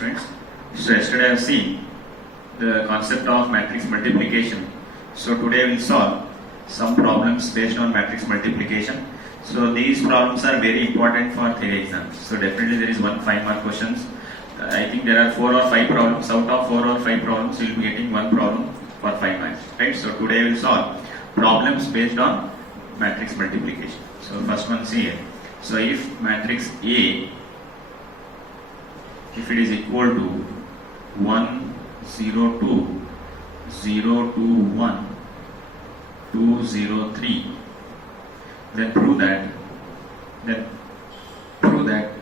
students. So yesterday I have seen the concept of matrix multiplication. So today we will solve some problems based on matrix multiplication. So these problems are very important for theory exams. So definitely there is 1 5-mark questions. I think there are 4 or 5 problems. Out of 4 or 5 problems, you will be getting 1 problem for 5 marks. Right? So today we will solve problems based on matrix multiplication. So first one, see here. So if matrix A, if it is equal to 1 0 2 0 2 1 2 0 3, then prove that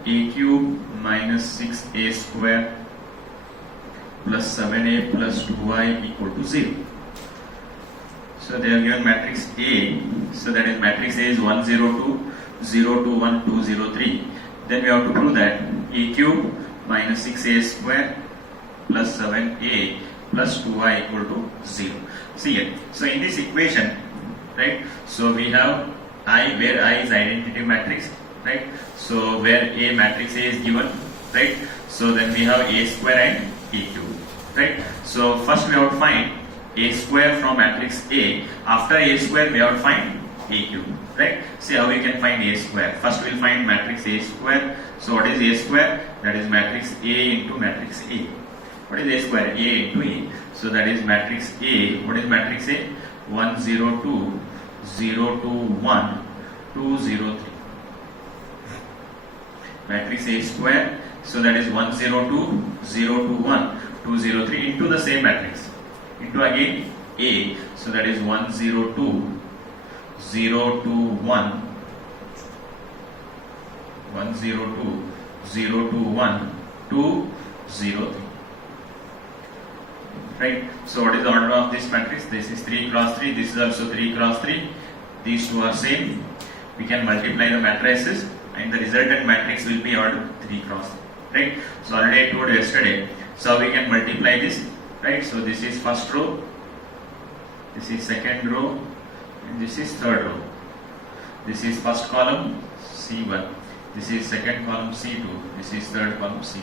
a cube minus 6a square plus 7a plus 2y equal to 0. So they have given matrix A. So that is matrix A is 1 0 2 0 2 1 2 0 3. Then we have to prove that a cube minus 6a square plus 7a plus 2y equal to 0. See here. So in this equation, right? So we have I, where I is identity matrix, right? So where A matrix A is given, right? So then we have a square and a cube, right? So first we have to find a square from matrix A. After a square we have to find a cube, right? See how we can find a square. First we will find matrix A square. So what is a square? That is matrix A into matrix A. What is a square? A into A. So that is matrix A. What is matrix A? 1 0 2 0 2 1 2 0 3. Matrix A square. So that is 1 0 2 0 2 1 2 0 3 into the same matrix. Into again A. So that is 1 0 2 0 2 1 1 0 2 0 2 1 2 0 3. Right. So what is the order of this matrix? This is 3 cross 3. This is also 3 cross 3. These two are same. We can multiply the matrices and the resultant matrix will be ordered 3 cross 3. Right. So already I told yesterday. So we can multiply this. Right. So this is first row. This is second row. And this is third row. This is first column C1. This is second column C2. This is third column C3.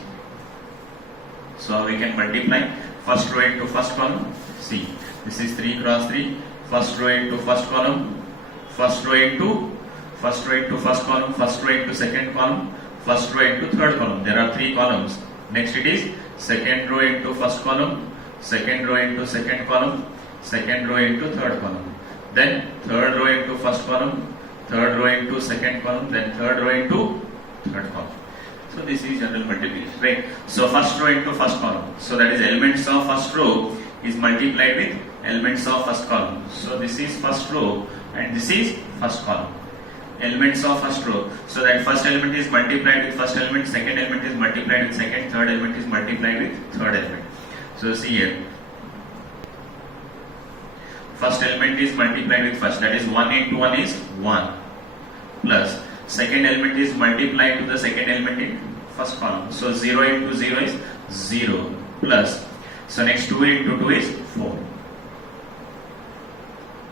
So we can multiply first row into first column C. This is 3 cross 3. First row into first column. First row into first column. First row into second column. First row into third column. There are 3 columns. Next it is second row into first column. Second row into second column. Second row into third column. Then third row into first column. Third row into second column. Then third row into third column. So this is general multiplication, right? So first row into first column. So that is elements of first row is multiplied with elements of first column. So this is first row and this is first column. Elements of first row. So that first element is multiplied with first element, second element is multiplied with second, third element is multiplied with third element. So see here. First element is multiplied with first, that is 1 into 1 is 1 plus second element is multiplied to the second element in first column. So 0 into 0 is 0 plus, so next 2 into 2 is 4.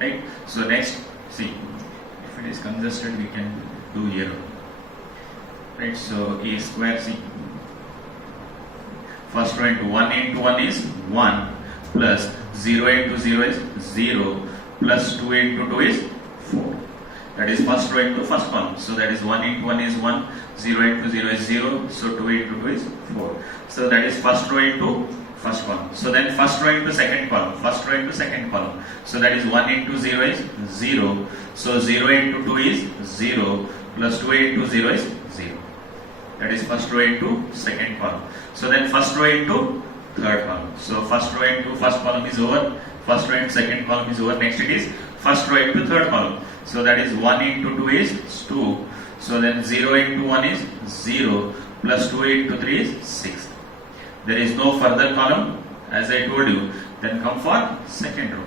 Right? So next, see, if it is congested we can do here. Right? So a square, see. First row into 1 is 1 plus 0 into 0 is 0 plus 2 into 2 is 4. That is first row into first column. So that is 1 into 1 is 1, 0 into 0 is 0, so 2 into 2 is 4. So that is first row into first column. So then first row into second column, first row into second column. So that is 1 into 0 is 0, so 0 into 2 is 0, plus 2 into 0 is 0. That is first row into second column. So then first row into third column. So first row into first column is over, first row into second column is over. Next it is first row into third column. So that is 1 into 2 is 2. So then 0 into 1 is 0 plus 2 into 3 is 6. There is no further column as I told you. Then come for second row.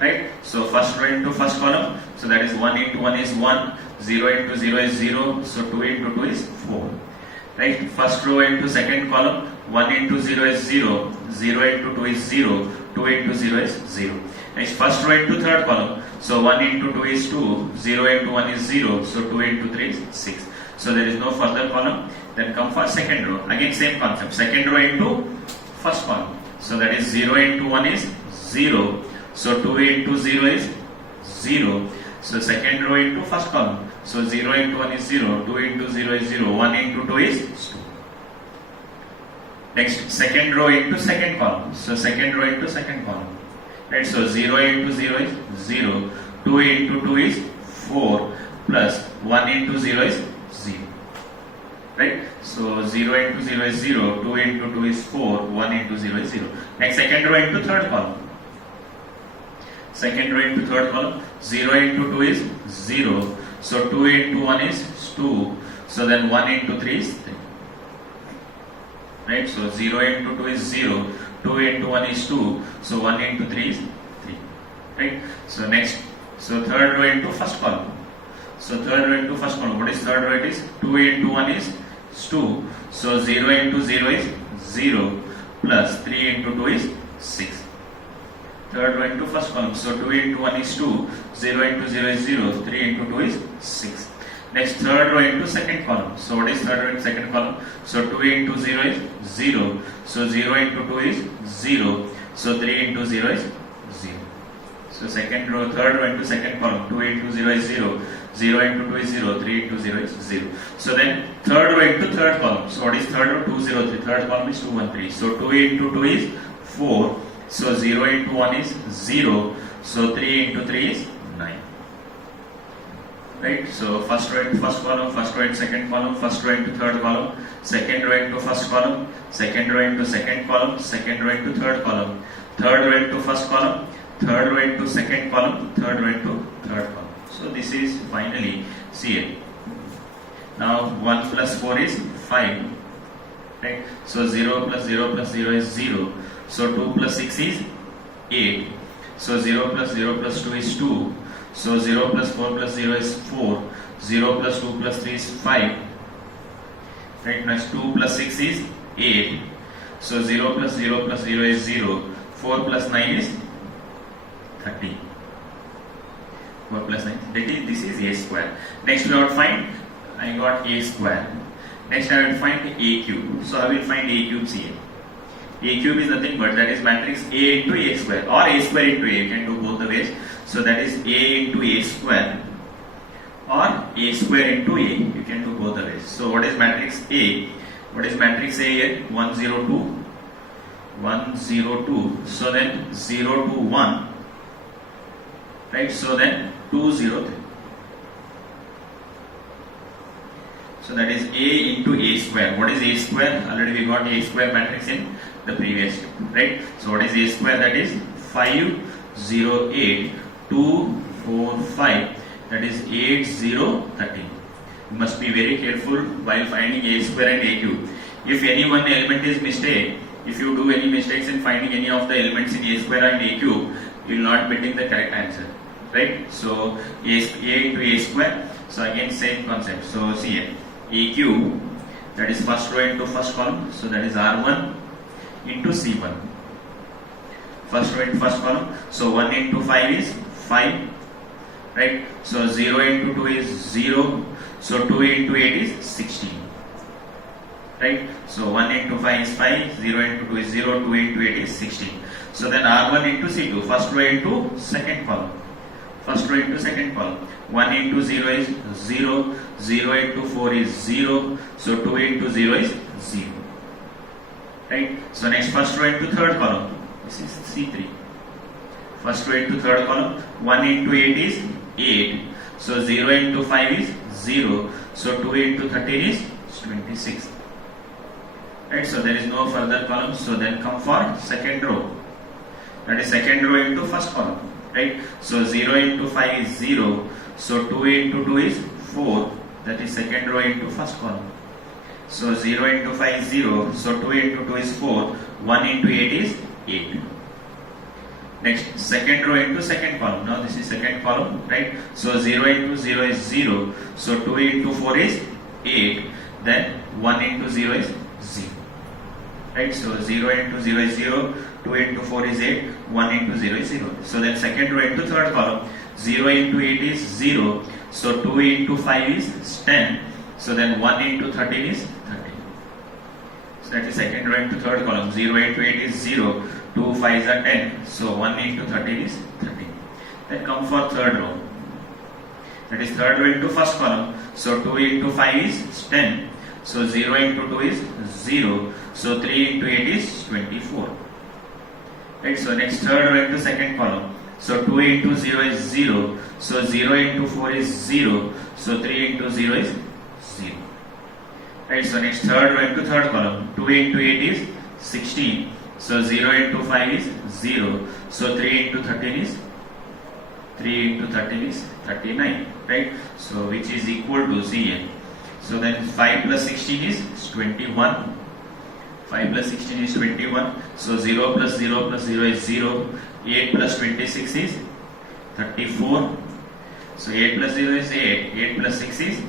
Right? So first row into first column. So that is 1 into 1 is 1. 0 into 0 is 0. So 2 into 2 is 4. Right? First row into second column. 1 into 0 is 0. 0 into 2 is 0. 2 into 0 is 0. Next first row into third column. So 1 into 2 is 2. 0 into 1 is 0. So 2 into 3 is 6. So there is no further column. Then come for second row. Again same concept. Second row into first column. So that is 0 into 1 is 0. So 2 into 0 is 0. So second row into first column. So 0 into 1 is 0. 2 into 0 is 0. 1 into 2 is 2. Next, second row into second column. So second row into second column. Right. So 0 into 0 is 0. 2 into 2 is 4. Plus 1 into 0 is 0. Right. So 0 into 0 is 0. 2 into 2 is 4. 1 into 0 is 0. Next, second row into third column. Second row into third column. 0 into 2 is 0. So 2 into 1 is 2. So then 1 into 3 is 3. Right. So 0 into 2 is 0. 2 into 1 is 2. So 1 into 3 is 3. Right. So next. So third row into first column. So third row into first column. What is third row? It is 2 into 1 is 2. So 0 into 0 is 0. Plus 3 into 2 is 6. Third row into first column. So 2 into 1 is 2. 0 into 0 is 0. 3 into 2 is 6. Next, third row into second column. So what is third row into second column? So 2 into 0 is 0. So 0 into 2 is 0. So 3 into 0 is 0. So second row, third row into second column. 2 into 0 is 0. 0 into 2 is 0. 3 into 0 is 0. So then third row into third column. So what is third row? 2, 0, 3. Third column is 2, 1, 3. So 2 into 2 is 4. So 0 into 1 is 0. So 3 into 3 is 9. Right. So first row into first column, first row into second column, first row into third column, second row into first column, second row into second column, second row into third column, third row into first column, third row into second column, third row into third column. So this is finally CA. Now 1 plus 4 is 5. Right. So 0 plus 0 plus 0 is 0. So 2 plus 6 is 8. So 0 plus 0 plus 2 is 2. So 0 plus 4 plus 0 is 4. 0 plus 2 plus 3 is 5. Right. Next 2 plus 6 is 8. So 0 plus 0 plus 0 is 0. 4 plus 9 is 30. 4 plus 9. This is A square. Next we have to find, I got A square. Next I will find A cube. So I will find A cube CA. A cube is nothing but that is matrix A into A square or A square into A. You can do both the ways. So that is A into A square or A square into A. You can do both the ways. So what is matrix A? What is matrix A here? 1, 0, 2. 1, 0, 2. So then 0 to 1. Right. So then 2, 0, 3. So that is A into A square. What is A square? Already we got A square matrix in the previous step. Right. So what is A square? That is 5, 0, 8. 2, 4, 5, that is 8, 0, 13. You must be very careful while finding A square and A cube. If any one element is mistake, if you do any mistakes in finding any of the elements in A square and A cube, you will not be getting the correct answer. Right? So A into A square. So again same concept. So see here, A cube, that is first row into first column. So that is R1 into C1. First row into first column. So 1 into 5 is 5. Right. So 0 into 2 is 0. So 2 into 8 is 16. Right. So 1 into 5 is 5. 0 into 2 is 0. 2 into 8 is 16. So then R1 into C2. First row into second column. First row into second column. 1 into 0 is 0. 0 into 4 is 0. So 2 into 0 is 0. Right. So next first row into third column. This is C3. First row into third column. 1 into 8 is 8. So 0 into 5 is 0. So 2 into 13 is 26. Right. So there is no further column. So then come for second row. That is second row into first column. Right. So 0 into 5 is 0. So 2 into 2 is 4. That is second row into first column. So 0 into 5 is 0. So 2 into 2 is 4. 1 into 8 is 8. Next, second row into second column. Now this is second column, right? So 0 into 0 is 0. So 2 into 4 is 8. Then 1 into 0 is 0. Right? So 0 into 0 is 0. 2 into 4 is 8. 1 into 0 is 0. So then second row into third column. 0 into 8 is 0. So 2 into 5 is 10. So then 1 into 13 is 13. So that is second row into third column. 0 into 8 is 0. 2 5s are 10. So 1 into 13 is 13. Then come for third row. That is third row into first column. So 2 into 5 is 10. So 0 into 2 is 0. So 3 into 8 is 24. Right. So next third row into second column. So 2 into 0 is 0. So 0 into 4 is 0. So 3 into 0 is 0. Right. So next third row into third column. 2 into 8 is 16. So 0 into 5 is 0. So 3 into 13 is 39. Right. So which is equal to CN. So then 5 plus 16 is 21. 5 plus 16 is 21. So 0 plus 0 plus 0 is 0. 8 plus 26 is 34. So 8 plus 0 is 8. 8 plus 6 is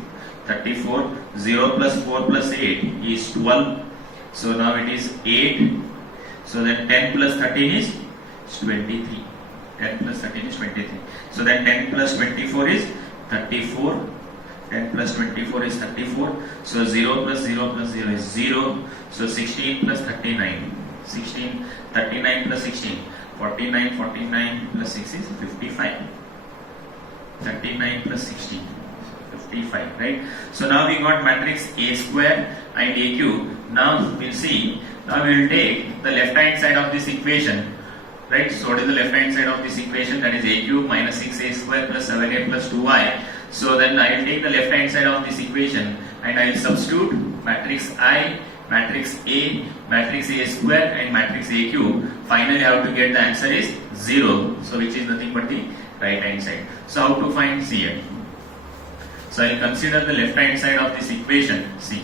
34. 0 plus 4 plus 8 is 12. So now it is 8. So then 10 plus 13 is 23. 10 plus 13 is 23. So then 10 plus 24 is 34. 10 plus 24 is 34. So 0 plus 0 plus 0 is 0. So 16 plus 39. 39 plus 16. 49 plus 6 is 55. 39 plus 16. 55, right? So now we got matrix A square and A cube. Now we'll see. Now we will take the left hand side of this equation. Right? So what is the left hand side of this equation? That is A cube minus 6A square plus 7A plus 2Y. So then I will take the left hand side of this equation and I will substitute matrix I, matrix A square and matrix A cube. Finally I have to get the answer is 0. So which is nothing but the right hand side. So how to find Cn? So I will consider the left hand side of this equation C.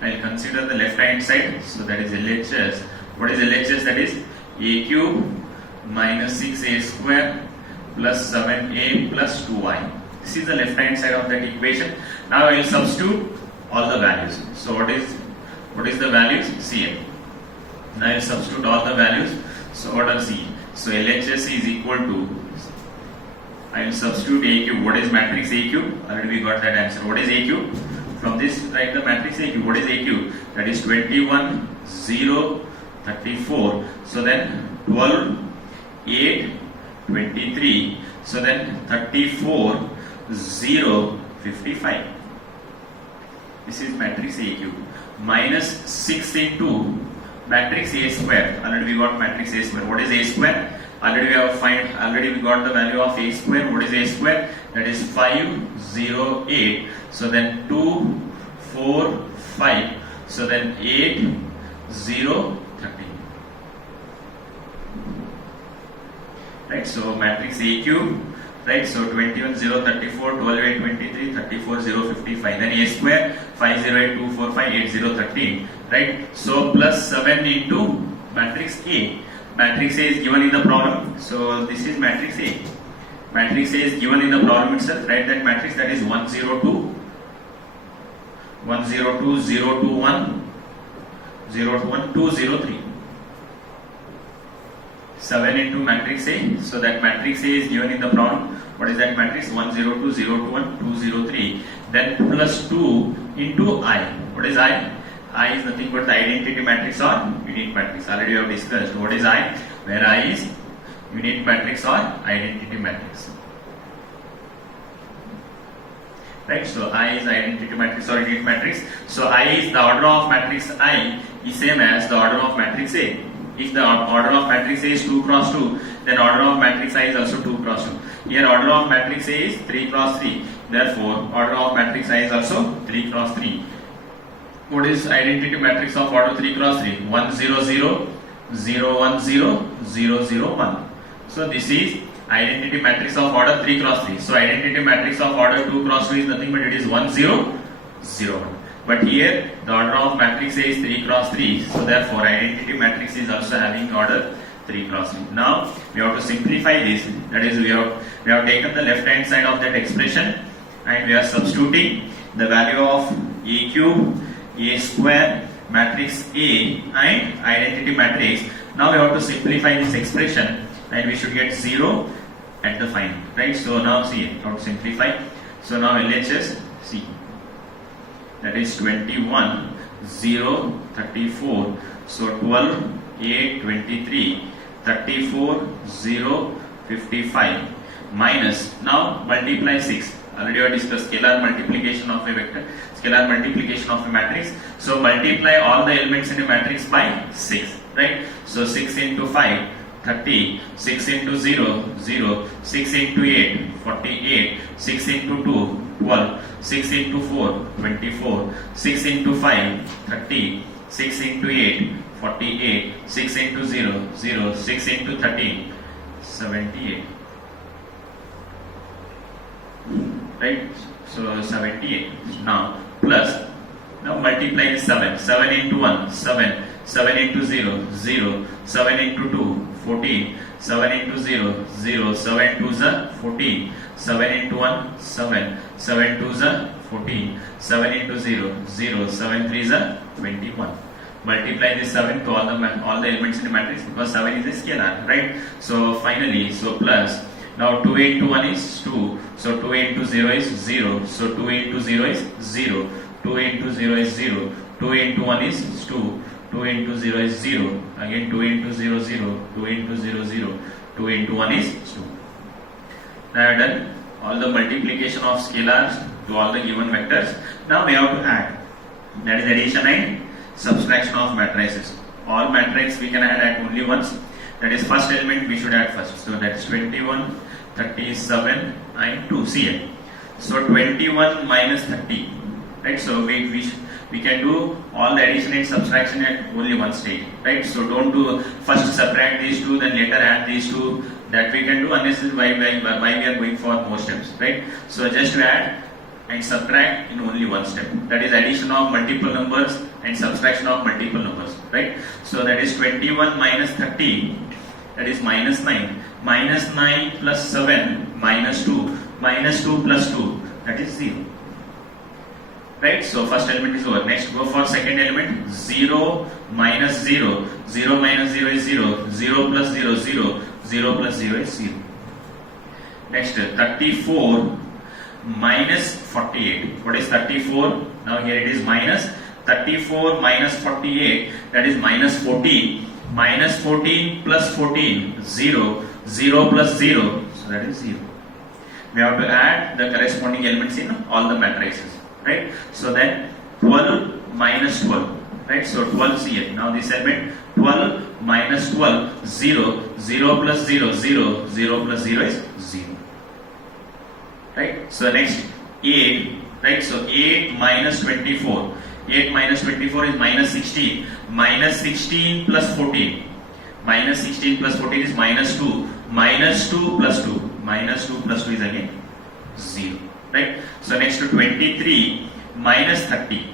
I will consider the left hand side. So that is LHS. What is LHS? That is A cube minus 6A square plus 7A plus 2Y. This is the left hand side of that equation. Now I will substitute all the values. So what is the values? Cn. Now I will substitute all the values. So what are C? So LHS is equal to, I will substitute A cube. What is matrix A cube? Already we got that answer. What is A cube? From this write the matrix A cube. What is A cube? That is 21, 0, 34. So then 12, 8, 23. So then 34, 0, 55. This is matrix A cube. Minus 6 into matrix A square. Already we got matrix A square. What is A square? Already we got the value of A square. What is A square? That is 5, 0, 8. So then 2, 4, 5. So then 8, 0, 13. Right, so matrix A cube, right, so 21, 0, 34, 12, 8, 23, 34, 0, 55, then A square, 5, 0, 8, 2, 4, 5, 8, 0, 13, right, so plus 7 into matrix A. Matrix A is given in the problem, so this is matrix A. Matrix A is given in the problem itself, write that matrix, that is 1, 0, 2, 1, 0, 2, 0, 2, 1, 0, 2, 1, 2, 0, 3. 7 into matrix A. So that matrix A is given in the problem. What is that matrix? 1, 0, 2, 0, 2, 1, 2, 0, 3. Then plus 2 into I. What is I? I is nothing but the identity matrix or unit matrix. Already we have discussed. What is I? Where I is unit matrix or identity matrix. Right? So I is identity matrix or unit matrix. So I is the order of matrix I is same as the order of matrix A. If the order of matrix A is 2 cross 2, then order of matrix I is also 2 cross 2. Here order of matrix A is 3 cross 3. Therefore, order of matrix I is also 3 cross 3. What is identity matrix of order 3 cross 3? 1, 0, 0, 0, 1, 0, 0, 0, 1. So this is identity matrix of order 3 cross 3. So identity matrix of order 2 cross 2 is nothing but it is 1, 0, 0, 1. But here the order of matrix A is 3 cross 3. So therefore identity matrix is also having order 3 cross 3. Now we have to simplify this. That is we have taken the left hand side of that expression and we are substituting the value of A cube, A square, matrix A and identity matrix. Now we have to simplify this expression and we should get 0 at the final. Right. So now see how to simplify. So now LHS, see, that is 21, 0, 34. So 12, 8, 23, 34, 0, 55 minus, now multiply 6. Already we discussed scalar multiplication of a vector, scalar multiplication of a matrix. So multiply all the elements in a matrix by 6, right? So 6 into 5, 30, 6 into 0, 0, 6 into 8, 48, 6 into 2, 12, 6 into 4, 24, 6 into 5, 30, 6 into 8, 48, 6 into 0, 0, 6 into 13, 78. Right? So 78. Now plus, now multiply the 7. 7 into 1, 7. 7 into 0, 0. 7 into 2, 14. 7 into 0, 0. 7 2 is 14. 7 into 1, 7. 7 2 is 14. 7 into 0, 0. 7 3 is 21. Multiply this 7 to all the elements in the matrix because 7 is a scalar, right? So finally, so plus, now 2 into 1 is 2, so 2 into 0 is 0, so 2 into 0 is 0, 2 into 0 is 0, 2 into 1 is 2, 2 into 0 is 0, again 2 into 0, 0, 2 into 0, 0, 2 into 1 is 2. Now I have done all the multiplication of scalars to all the given vectors. Now we have to add, that is addition and subtraction of matrices. All matrices we can add at only once. That is first element we should add first. So that is 21, 37 and 2. See it. So 21 minus 30. Right. So we can do all the addition and subtraction at only one stage. Right. So don't do first subtract these two, then later add these two. That we can do unless why we are going for more steps. Right. So just to add and subtract in only one step. That is addition of multiple numbers and subtraction of multiple numbers. Right. So that is 21 minus 30. That is minus 9. Minus 9 plus 7 minus 2. Minus 2 plus 2. That is 0. Right? So first element is over. Next go for second element. 0 minus 0. 0 minus 0 is 0. 0 plus 0, 0. 0 plus 0 is 0. Next 34 minus 48. What is 34? Now here it is minus. 34 minus 48. That is minus 14. Minus 14 plus 14, 0, 0 plus 0, so that is 0. We have to add the corresponding elements in all the matrices, right? So then 12 minus 12, right? So 12 is here. Now this element 12 minus 12, 0, 0 plus 0, 0, 0 plus 0 is 0. Right? So next 8, right? So 8 minus 24. 8 minus 24 is minus 16. Minus 16 plus 14. Minus 16 plus 14 is minus 2. Minus 2 plus 2. Minus 2 plus 2 is again 0. Right? So next to 23 minus 30.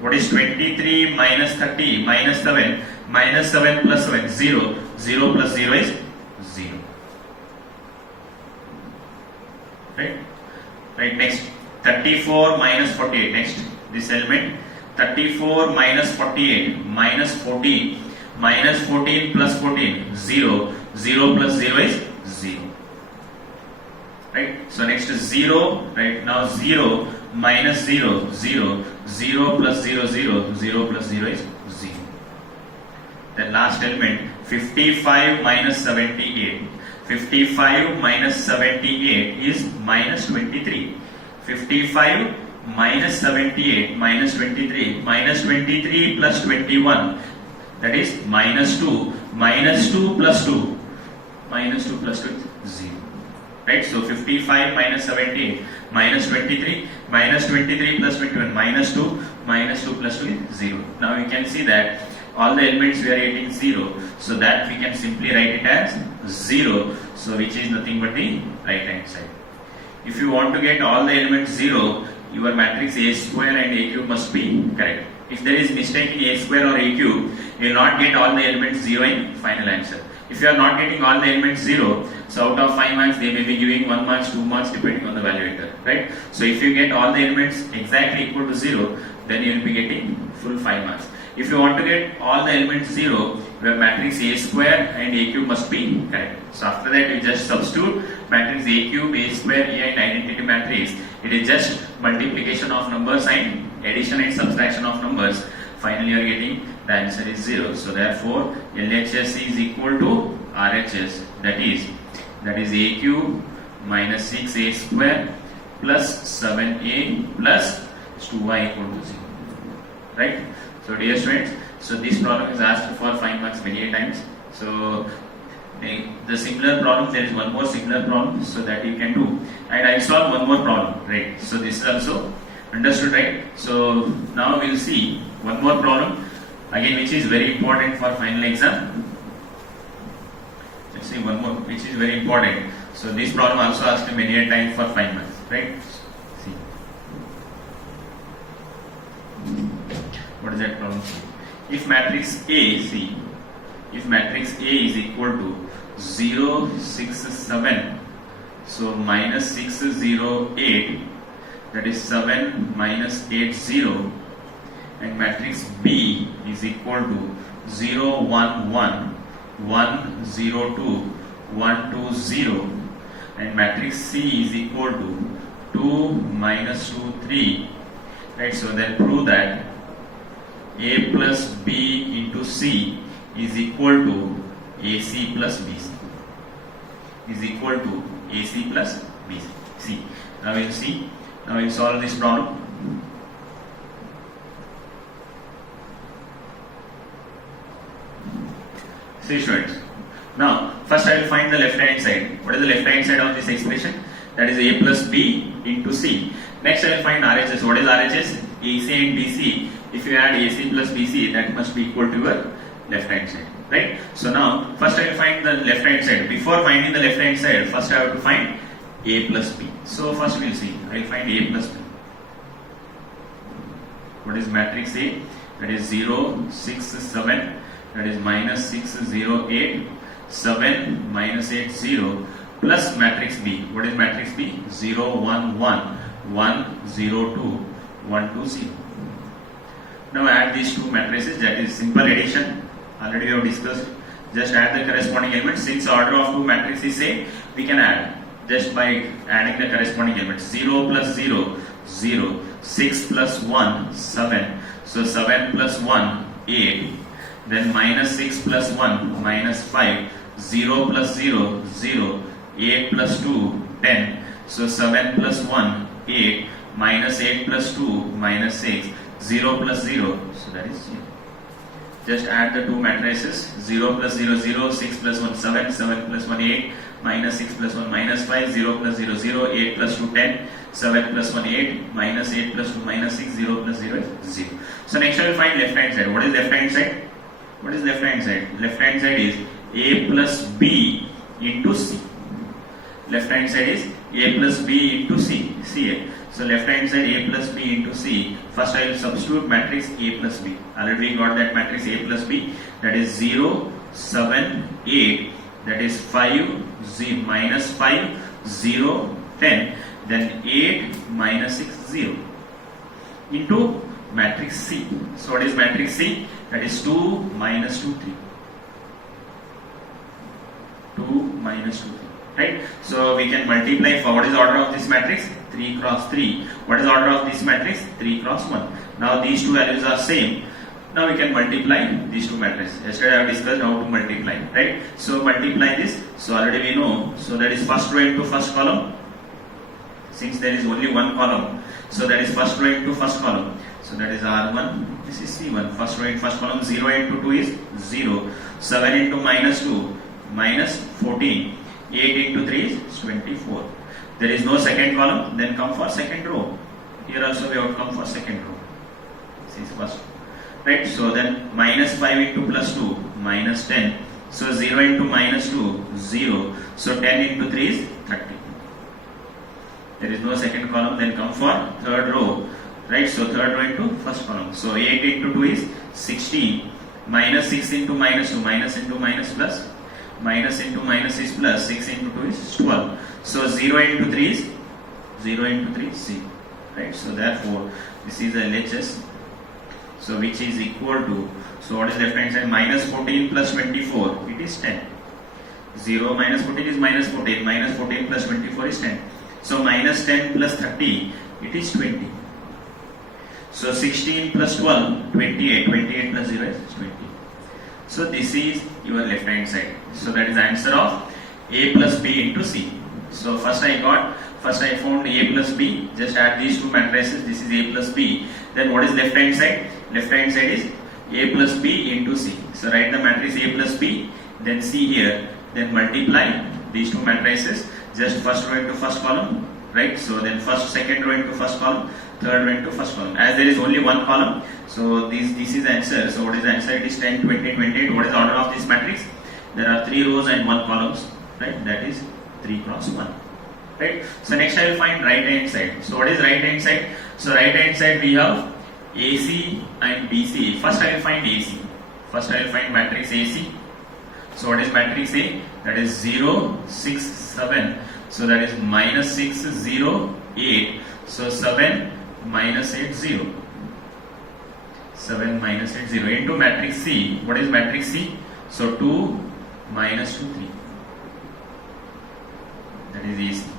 What is 23 minus 30? Minus 7. Minus 7 plus 7. 0. 0 plus 0 is 0. Right? Right. Next 34 minus 48. Next this element. 34 minus 48 minus 14 minus 14 plus 14 0, 0 plus 0 is 0. Right? So next is 0. Right? Now 0 minus 0, 0, 0 plus 0, 0, 0 plus 0 is 0. Then last element 55 minus 78. 55 minus 78 is minus 23. 55 minus 78 minus 23. Minus 23 plus 21. That is minus 2. Minus 2 plus 2. Minus 2 plus 2 is 0. Right? So 55 minus 78 minus 23. Minus 23 plus 21. Minus 2. Minus 2 plus 2 is 0. Now we can see that all the elements we are getting 0. So that we can simply write it as 0. So which is nothing but the right hand side. If you want to get all the elements 0, your matrix A square and A cube must be correct. If there is mistake in A square or A cube, you will not get all the elements 0 in final answer. If you are not getting all the elements 0, so out of 5 marks they may be giving 1 marks, 2 marks depending on the evaluator, right? So if you get all the elements exactly equal to 0, then you will be getting full 5 marks. If you want to get all the elements 0, your matrix A square and A cube must be correct. So after that you just substitute matrix A cube, A square, A and identity matrix. It is just multiplication of numbers and addition and subtraction of numbers. Finally you are getting the answer is 0. So therefore LHS is equal to RHS, that is A cube minus 6A square plus 7A plus 2y equal to 0. Right? So dear students, so this problem is asked for 5 marks many times. So the similar problem, there is one more similar problem, so that you can do. And I solve one more problem, right? So this is also understood, right? So now we will see one more problem again, which is very important for final exam. Let's see one more, which is very important. So this problem also asked many a time for 5 marks, right? See, what is that problem? If matrix A, see, if matrix A is equal to 0, 6, 7, so minus 6, 0, 8, that is 7 minus 8, 0, and matrix B is equal to 0, 1, 1, 1, 0, 2, 1, 2, 0, and matrix C is equal to 2, minus 2, 3, right? So then prove that A plus B into C is equal to AC plus BC, is equal to AC plus BC. See, now we'll see, now we'll solve this problem. See students, now first I will find the left hand side. What is the left hand side of this expression? That is A plus B into C. Next I will find RHS. What is RHS? AC and BC. If you add AC plus BC, that must be equal to your left hand side, right? So now first I will find the left hand side. Before finding the left hand side, first I have to find A plus B. So first we will see, I will find A plus B. What is matrix A? That is 0, 6, 7, that is minus 6, 0, 8, 7, minus 8, 0, plus matrix B. What is matrix B? 0, 1, 1, 1, 0, 2, 1, 2, 0. Now add these two matrices, that is simple addition. Already we have discussed. Just add the corresponding elements. Since order of two matrices is same, we can add just by adding the corresponding elements. 0 plus 0, 0. 6 plus 1, 7. So 7 plus 1, 8. Then minus 6 plus 1, minus 5. 0 plus 0, 0. 8 plus 2, 10. So 7 plus 1, 8. Minus 8 plus 2, minus 6. 0 plus 0, so that is 0. Just add the two matrices. 0 plus 0, 0, 6 plus 1, 7, 7 plus 1, 8, minus 6 plus 1, minus 5, 0 plus 0, 0, 8 plus 2, 10, 7 plus 1, 8, minus 8 plus 2, minus 6, 0 plus 0 is 0. So next I will find left hand side. What is left hand side? What is left hand side? Left hand side is A plus B into C. Left hand side is A plus B into C. See, so left hand side A plus B into C. First I will substitute matrix A plus B. Already we got that matrix A plus B. That is 0, 7, 8. That is 5, 0, minus 5, 0, 10. Then 8 minus 6, 0. Into matrix C. So what is matrix C? That is 2 minus 2, 3. 2 minus 2, 3. Right? So we can multiply for what is the order of this matrix? 3 cross 3. What is the order of this matrix? 3 cross 1. Now these two values are same. Now we can multiply these two matrices. Yesterday I have discussed how to multiply. Right? So multiply this. So already we know. So that is first row into first column. Since there is only one column. So that is first row into first column. So that is R1. This is C1. First row into first column. 0 into 2 is 0. 7 into minus 2. Minus 14. 8 into 3 is 24. There is no second column, then come for second row. Here also we have to come for second row. This is first. Right? So then minus 5 into plus 2, minus 10. So 0 into minus 2, 0. So 10 into 3 is 30. There is no second column, then come for third row. Right? So third row into first column. So 8 into 2 is 16. Minus 6 into minus 2, minus into minus plus. Minus into minus is plus, 6 into 2 is 12. So 0 into 3 is 0 into 3 is 0. Right? So therefore, this is the LHS. So which is equal to, so what is left hand side? Minus 14 plus 24, it is 10. 0 minus 14 is minus 14, minus 14 plus 24 is 10. So minus 10 plus 30, it is 20. So 16 plus 12, 28. 28 plus 0 is 20. So this is your left hand side. So that is the answer of A plus B into C. So first I found A plus B. Just add these two matrices. This is A plus B. Then what is left hand side? Left hand side is A plus B into C. So write the matrix A plus B. Then C here. Then multiply these two matrices. Just first row into first column. Right? So then first, second row into first column. Third row into first column. As there is only one column, so this is the answer. So what is the answer? It is 10, 20, 28. What is the order of this matrix? There are 3 rows and 1 columns. Right? That is 3 cross 1. Right? So next I will find right hand side. So what is right hand side? So right hand side we have AC and BC. First I will find AC. First I will find matrix AC. So what is matrix A? That is 0, 6, 7. So that is minus 6, 0, 8. So 7 minus 8, 0. 7 minus 8, 0. Into matrix C. What is matrix C? So 2 minus 2, 3. That is AC.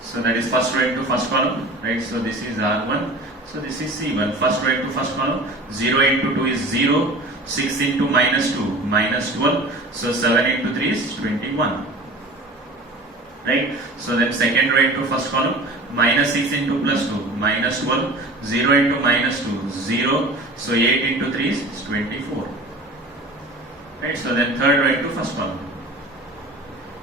So that is first row into first column. Right? So this is R1. So this is C1. First row into first column. 0 into 2 is 0. 6 into minus 2, minus 12. So 7 into 3 is 21. Right? So then second row into first column. Minus 6 into plus 2, minus 12. 0 into minus 2, 0. So 8 into 3 is 24. Right? So then third row into first column.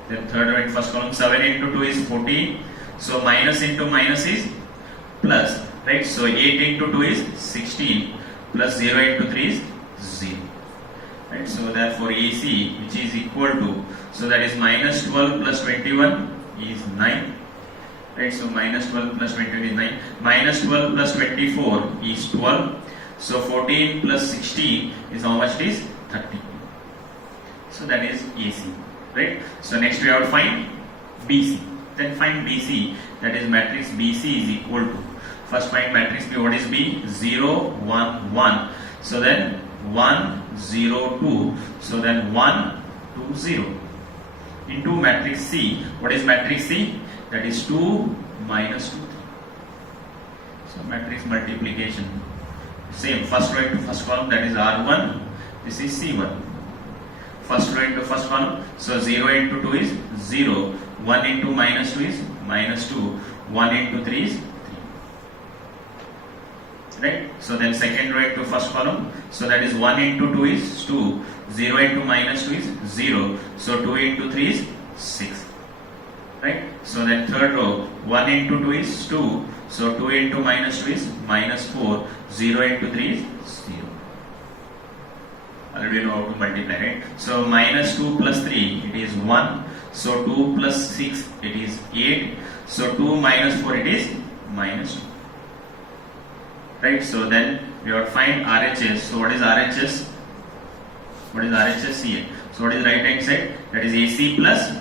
Then third row into first column. 7 into 2 is 14. So minus into minus is plus. Right? So 8 into 2 is 16. Plus 0 into 3 is 0. Right? So therefore AC, which is equal to, so that is minus 12 plus 21 is 9. Right? So minus 12 plus 21 is 9. Minus 12 plus 24 is 12. So 14 plus 16 is how much? It is 30. So that is AC. Right? So next we have to find BC. Then find BC, that is matrix BC is equal to, first find matrix B. What is B? 0, 1, 1. So then 1, 0, 2. So then 1, 2, 0. Into matrix C. What is matrix C? That is 2 minus 2, 3. So matrix multiplication. Same. First row into first column. That is R1. This is C1. First row into first column. So 0 into 2 is 0. 1 into minus 2 is minus 2. 1 into 3 is 3. Right? So then second row into first column. So that is 1 into 2 is 2. 0 into minus 2 is 0. So 2 into 3 is 6. Right? So then third row. 1 into 2 is 2. So 2 into minus 2 is minus 4. 0 into 3 is 0. Already know how to multiply, right? So minus 2 plus 3, it is 1. So 2 plus 6, it is 8. So 2 minus 4, it is minus 2. Right? So then we have to find RHS. So what is RHS? What is RHS here? So what is right hand side? That is AC plus,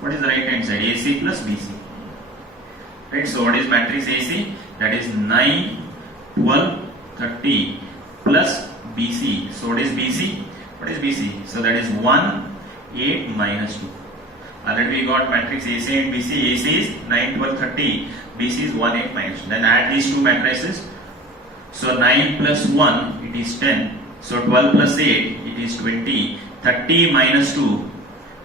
what is the right hand side? AC plus BC. Right? So what is matrix AC? That is 9, 12, 30 plus BC. So what is BC? What is BC? So that is 1, 8 minus 2. Already we got matrix AC and BC. AC is 9, 12, 30. BC is 1, 8 minus 2. Then add these two matrices. So 9 plus 1, it is 10. So 12 plus 8, it is 20. 30 minus 2,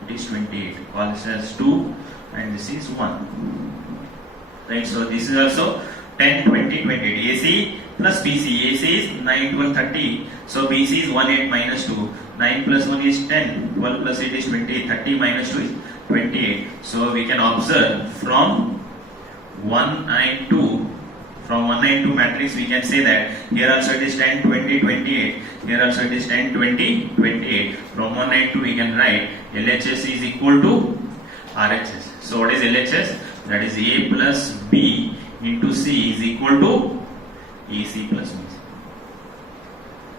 it is 28. Call this as 2 and this is 1. Right? So this is also 10, 20, 28. AC plus BC. AC is 9, 12, 30. So BC is 1, 8 minus 2. 9 plus 1 is 10. 12 plus 8 is 20. 30 minus 2 is 28. So we can observe from 1 and 2. From 1 and 2 matrix we can say that here also it is 10, 20, 28. Here also it is 10, 20, 28. From 1 and 2 we can write LHS is equal to RHS. So what is LHS? That is A plus B into C is equal to AC plus BC.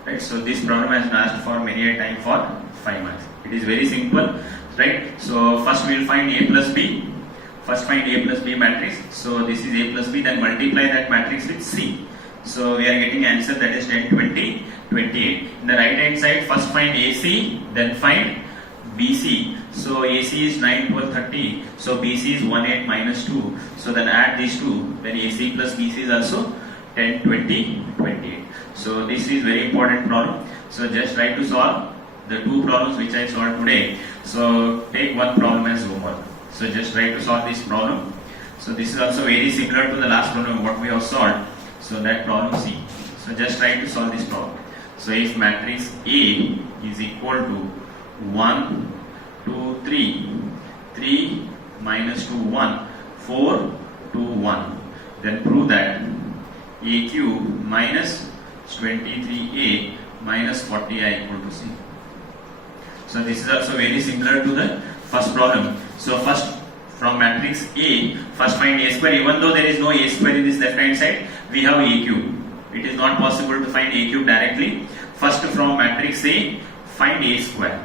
Right? So this problem has been asked for many a time for 5 marks. It is very simple. Right? So first we will find A plus B. First find A plus B matrix. So this is A plus B, then multiply that matrix with C. So we are getting answer that is 10, 20, 28. In the right hand side, first find AC, then find BC. So AC is 9, 12, 30. So BC is 1, 8 minus 2. So then add these two. Then AC plus BC is also 10, 20, 28. So this is very important problem. So just try to solve the two problems which I solved today. So take one problem as homework. So just try to solve this problem. So this is also very similar to the last problem what we have solved. So that problem C. So just try to solve this problem. So if matrix A is equal to 1, 2, 3, 3 minus 2, 1, 4, 2, 1, then prove that A cube minus 23A minus 40I equal to C. So this is also very similar to the first problem. So first from matrix A, first find A square. Even though there is no A square in this left hand side, we have A cube. It is not possible to find A cube directly. First from matrix A, find A square.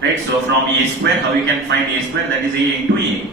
Right? So from A square, how we can find A square? That is A into A.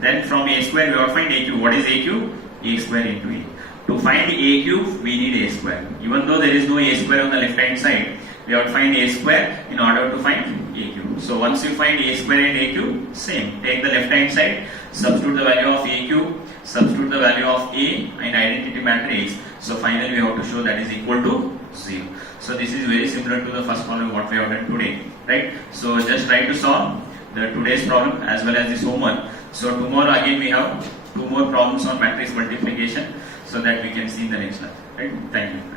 Then from A square, we have to find A cube. What is A cube? A square into A. To find A cube, we need A square. Even though there is no A square on the left hand side, we have to find A square in order to find A cube. So once you find A square and A cube, same. Take the left hand side, substitute the value of A cube, substitute the value of A and identity matrix. So finally we have to show that is equal to 0. So this is very similar to the first problem what we have done today. Right? So just try to solve the today's problem as well as this homework. So tomorrow again we have two more problems on matrix multiplication so that we can see in the next class. Right? Thank you.